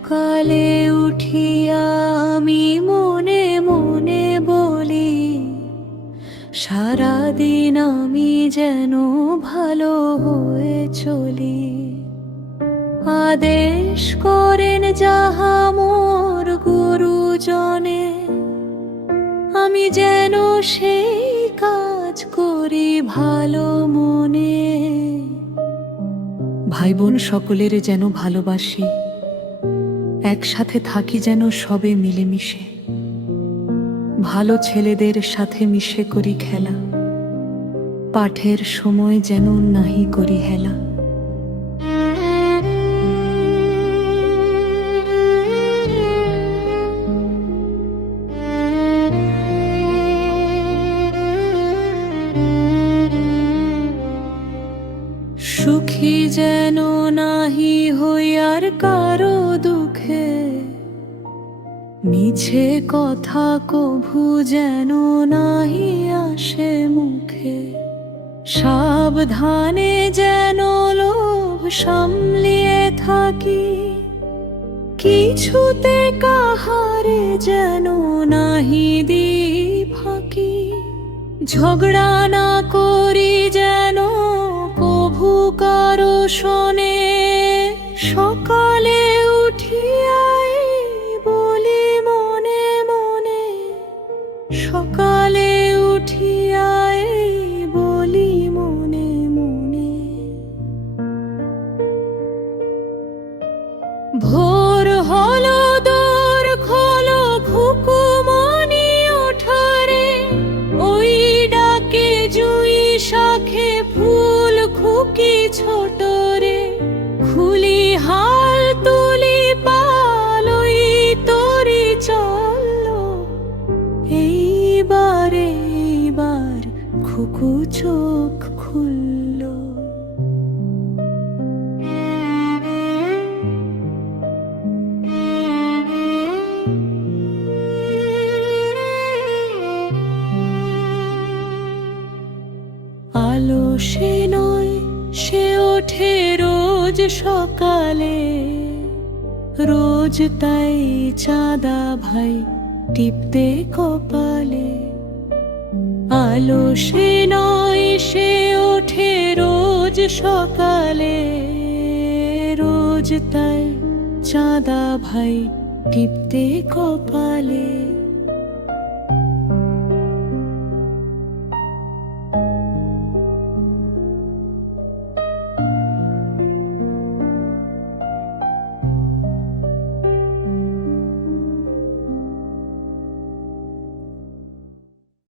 সকালে উঠিয়া আমি মনে মনে বলি, সারাদিন আমি যেন ভালো হয়ে চলি। আদেশ করেন যাহা মোর গুরুজনে, আমি যেন সেই কাজ করি ভালো মনে। ভাই বোন সকলের যেন ভালোবাসি, একসাথে থাকি যেন সবে মিলেমিশে। ভালো ছেলেদের সাথে মিশে করি খেলা, পাঠের সময় যেন নাহি করি হেলা। সুখী যেন নাহি হই আর কারো দুঃখে, মিছে কথা কভু যেন নাহি আসে মুখে। সাবধানে যেন লোভ সামলিয়ে থাকি, কিছুতে কাহারে যেন নাহি দি ফাঁকি। ঝগড়া না করি যেন কভু কারো শোনে, সকালে উঠিয়াই বলি মনে মনে। সকালে উঠিয়াই বলি মনে মনে। ভোর হলো দোর খোলো খুকুমনি ওঠারে, ওই ডাকে জুই শাখে ফুল খুকি ছোট রে। খুলি হাল তুলি পাল ওই তোরি চললো, এইবার খুকু চোখ খুললো। আলো সে নয়, সে ওঠে রোজ সকালে, রোজ তাই চাঁদা ভাই টিপতে কপালে। আলো সে নয়, সে ওঠে রোজ সকালে, রোজ তাই চাঁদা ভাই টিপতে কপালে।